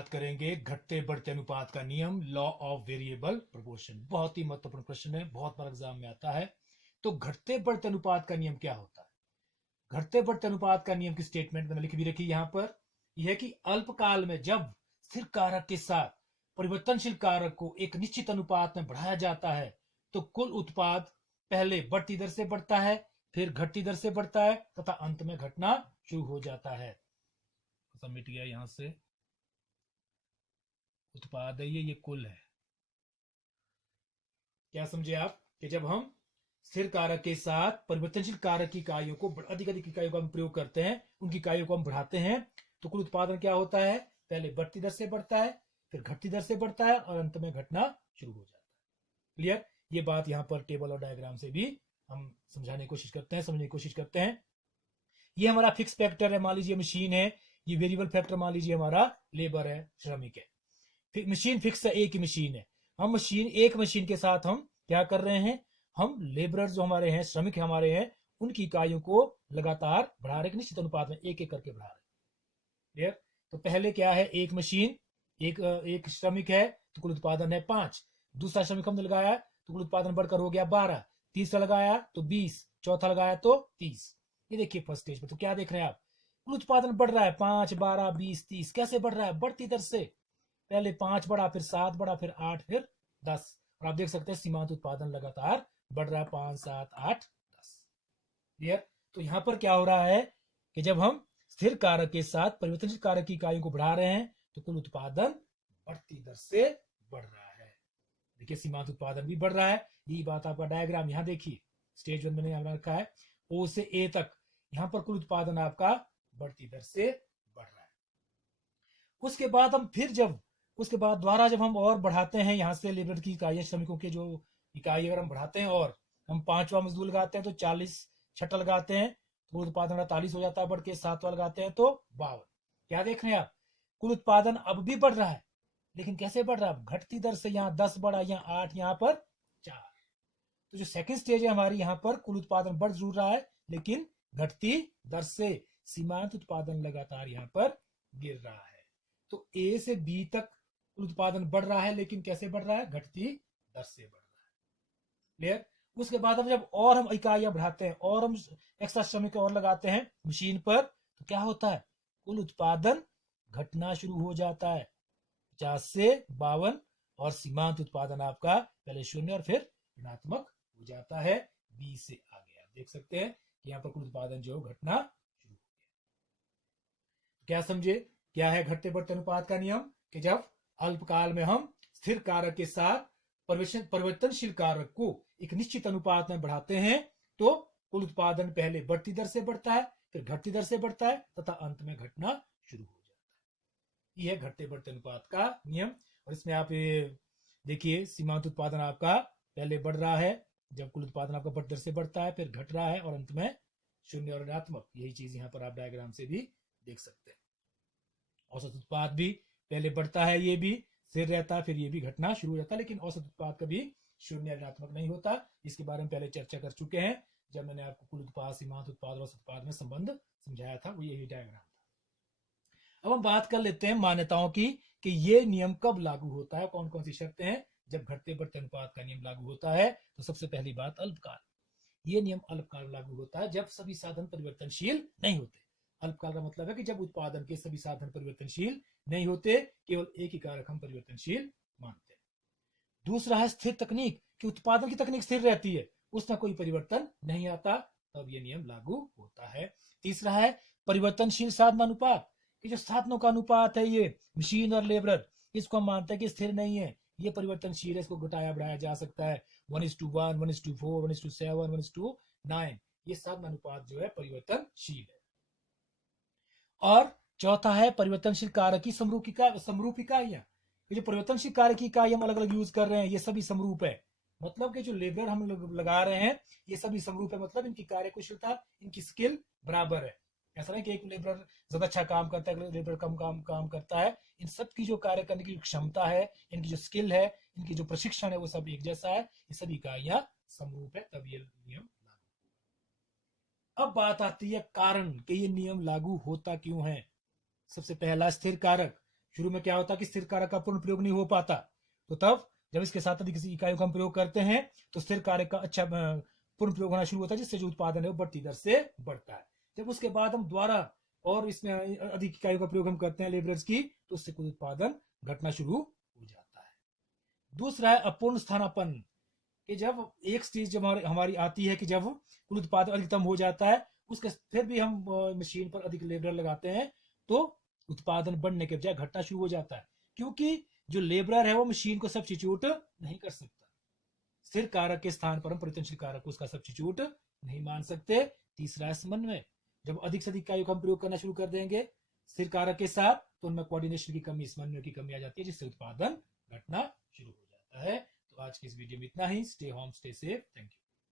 बात करेंगे घटते बढ़ते अनुपात का नियम, लॉ ऑफ वेरिएबल प्रोपोर्शन। बहुत ही महत्वपूर्ण प्रश्न है, बहुत बार एग्जाम में आता है। तो घटते बढ़ते अनुपात का नियम क्या होता है? घटते बढ़ते अनुपात का नियम की स्टेटमेंट मैंने लिख भी रखी यहां पर। यह है कि अल्पकाल में जब स्थिर कारक के साथ परिवर्तनशील कारक को एक निश्चित अनुपात में बढ़ाया जाता है तो कुल उत्पाद पहले बढ़ती दर से बढ़ता है, फिर घटती दर से बढ़ता है तथा अंत में घटना शुरू हो जाता है। मिट गया यहां से, उत्पाद है ये कुल है। क्या समझे आप कि जब हम स्थिर कारक के साथ परिवर्तनशील कारक की इकाइयों को अधिक अधिक इकाइयों का हम प्रयोग करते हैं, उनकी इकाइयों को हम बढ़ाते हैं तो कुल उत्पादन क्या होता है? पहले बढ़ती दर से बढ़ता है, फिर घटती दर से बढ़ता है और अंत में घटना शुरू हो जाता है। क्लियर? ये बात यहां पर टेबल और डायग्राम से भी हम समझाने की कोशिश करते हैं, समझने की कोशिश करते हैं। ये हमारा फिक्स फैक्टर है, मान लीजिए मशीन है। ये वेरिएबल फैक्टर मान लीजिए हमारा लेबर है, श्रमिक है। मशीन फिक्स है, एक ही मशीन है। हम एक मशीन के साथ हम क्या कर रहे हैं? हम लेबर जो हमारे हैं, श्रमिक हमारे हैं, उनकी इकाइयों को लगातार बढ़ा रहे, निश्चित अनुपात में एक एक करके बढ़ा रहे। क्लियर? तो पहले क्या है? एक मशीन, एक श्रमिक है तो कुल उत्पादन है 5। दूसरा श्रमिक हमने लगाया तो कुल उत्पादन बढ़कर हो गया 12। तीसरा लगाया तो 20, चौथा लगाया तो 30। ये देखिए फर्स्ट स्टेज पर तो क्या देख रहे हैं आप? कुल उत्पादन बढ़ रहा है 5, 12, 20, 30। कैसे बढ़ रहा है? बढ़ती दर से। पहले 5 बढ़ा, फिर 7 बढ़ा, फिर 8, फिर 10। और आप देख सकते हैं सीमांत उत्पादन लगातार बढ़ रहा है, 5, 7, 8, 10। क्लियर? तो यहां पर क्या हो रहा है कि जब हम स्थिर कारक के साथ परिवर्तनशील कारक की इकाइयों को बढ़ा रहे हैं तो कुल उत्पादन बढ़ती दर से बढ़ रहा है। देखिए सीमांत उत्पादन भी बढ़ रहा है। यही बात आपका डायग्राम यहां देखिए, स्टेज 1 मैंने यहां रखा है, ओ से ए तक। यहां पर कुल उत्पादन आपका बढ़ती दर से बढ़ रहा है। उसके बाद हम फिर जब उसके बाद द्वारा जब हम और बढ़ाते हैं यहां से लेबर की इकाइयां, श्रमिकों के जो इकाई अगर हम बढ़ाते हैं और हम 5वां मजदूर लगाते हैं तो 40, छठा लगाते हैं तो कुल उत्पादन 48 हो जाता है, बढ़ के 7वां लगाते हैं तो 52। क्या देख रहे हैं आप? कुल उत्पादन अब भी बढ़ रहा है, लेकिन कैसे बढ़ रहा है? घटती दर से। यहाँ 10 बढ़ा, यहाँ 8, यहाँ पर 4। तो जो सेकंड स्टेज है हमारी, यहाँ पर कुल उत्पादन बढ़ जरूर रहा है लेकिन घटती दर से। सीमांत उत्पादन लगातार यहाँ पर गिर रहा है। तो ए से बी तक कुल उत्पादन बढ़ रहा है लेकिन कैसे बढ़ रहा है? घटती दर से बढ़ रहा है। क्लियर? उसके बाद हम जब और हम इकाइयां बढ़ाते हैं और हम एक्स्ट्रा श्रमिक और लगाते हैं मशीन पर तो क्या होता है? कुल उत्पादन घटना शुरू हो जाता है, 50 से 52। और सीमांत उत्पादन आपका पहले 0 और फिर ऋणात्मक हो जाता है, बी से आगे। आप देख सकते हैं कि यहाँ पर कुल उत्पादन जो घटना शुरू हो गया। क्या समझे? क्या है घटते बढ़ते अनुपात का नियम? कि जब अल्पकाल में हम स्थिर कारक के साथ परिवर्तनशील कारक को एक निश्चित अनुपात में बढ़ाते हैं तो कुल उत्पादन पहले बढ़ती दर से बढ़ता है, फिर घटती दर से बढ़ता है तथा अंत में घटना शुरू हो जाता है। यह घटते बढ़ते अनुपात का नियम। और इसमें आप देखिए सीमांत उत्पादन आपका पहले बढ़ रहा है, जब कुल उत्पादन आपका बढ़ती दर से बढ़ता है, फिर घट रहा है और अंत में 0 और ऋणात्मक। यही चीज यहाँ पर आप डायग्राम से भी देख सकते हैं। औसत उत्पाद भी पहले बढ़ता है, ये भी स्थिर रहता है, फिर ये भी घटना शुरू हो जाता है, लेकिन औसत उत्पाद कभी 0 ऋणात्मक नहीं होता। इसके बारे में पहले चर्चा कर चुके हैं जब मैंने आपको कुल उत्पाद, सीमांत उत्पाद और औसत उत्पाद में संबंध समझाया था, वो यही डायग्राम था। अब हम बात कर लेते हैं मान्यताओं की कि ये नियम कब लागू होता है, कौन कौन सी शर्तें हैं जब घटते बढ़ते अनुपात का नियम लागू होता है। तो सबसे पहली बात, अल्पकाल। ये नियम अल्पकाल लागू होता है जब सभी साधन परिवर्तनशील नहीं होते। अल्पकाल का मतलब है कि जब उत्पादन के सभी साधन परिवर्तनशील नहीं होते, केवल एक ही कारक हम परिवर्तनशील मानते हैं। दूसरा है स्थिर तकनीक, कि उत्पादन की तकनीक स्थिर रहती है, उसमें कोई परिवर्तन नहीं आता, तब यह नियम लागू होता है। तीसरा है परिवर्तनशील साधन अनुपात, कि जो साधनों का अनुपात है ये मशीन और लेबर, इसको हम मानते हैं कि स्थिर नहीं है, ये परिवर्तनशील है, इसको घटाया बढ़ाया जा सकता है। 1:1, 1:4, 1:7, 1:9, ये साधन अनुपात जो है परिवर्तनशील है। और चौथा है परिवर्तनशील कारक की समरूप इकाइयां। ये जो परिवर्तनशील कारक की इकाई हम अलग अलग यूज कर रहे हैं, ये सभी समरूप है। मतलब कि जो लेबर हम लगा रहे हैं ये सभी समरूप है, मतलब इनकी कार्य कुशलता, इनकी स्किल बराबर है। ऐसा नहीं कि एक लेबर ज्यादा अच्छा काम करता है, लेबर कम काम करता है। इन सब की जो कार्य करने की क्षमता है, इनकी जो स्किल है, इनकी जो प्रशिक्षण है, वो सब एक जैसा है। ये सभी इकाइयां समरूप है, तब ये नियम लागू। अब बात आती है कारण कि ये नियम लागू होता क्यों है। सबसे पहला, स्थिर कारक। शुरू में क्या होता है कि स्थिर कारक का पूर्ण प्रयोग नहीं हो पाता, तो तब जब इसके साथ अधिक इकाइयों का हम प्रयोग करते हैं तो स्थिर कारक का अच्छा पूर्ण प्रयोग होना शुरू होता है, जिससे जो उत्पादन है वो बढ़ती दर से बढ़ता है। जब उसके बाद हम दोबारा और इसमें अधिक इकाइयों का प्रयोग हम करते हैं लेबरर्स की, तो उससे कुल उत्पादन घटना शुरू हो जाता है। दूसरा है अपूर्ण स्थानापन्न, कि जब एक चीज जब हमारी आती है कि जब कुल उत्पादन अधिकतम हो जाता है, उसके फिर भी हम मशीन पर अधिक लेबर लगाते हैं तो उत्पादन बढ़ने के बजाय घटना शुरू हो जाता है, क्योंकि जो लेबरर है वो मशीन को सब्स्टिट्यूट नहीं कर सकता। स्थिर कारक के स्थान पर हम परिवर्तनशील कारक को उसका सब्स्टिट्यूट नहीं मान सकते। तीसरा है समन्वय, जब अधिक से अधिक इकाइयों का हम प्रयोग करना शुरू कर देंगे स्थिर कारक के साथ, तो उनमें कोऑर्डिनेशन की कमी, समन्वय की कमी आ जाती है, जिससे उत्पादन घटना शुरू हो जाता है। तो आज की इस वीडियो में इतना ही। Stay home, stay safe, thank you.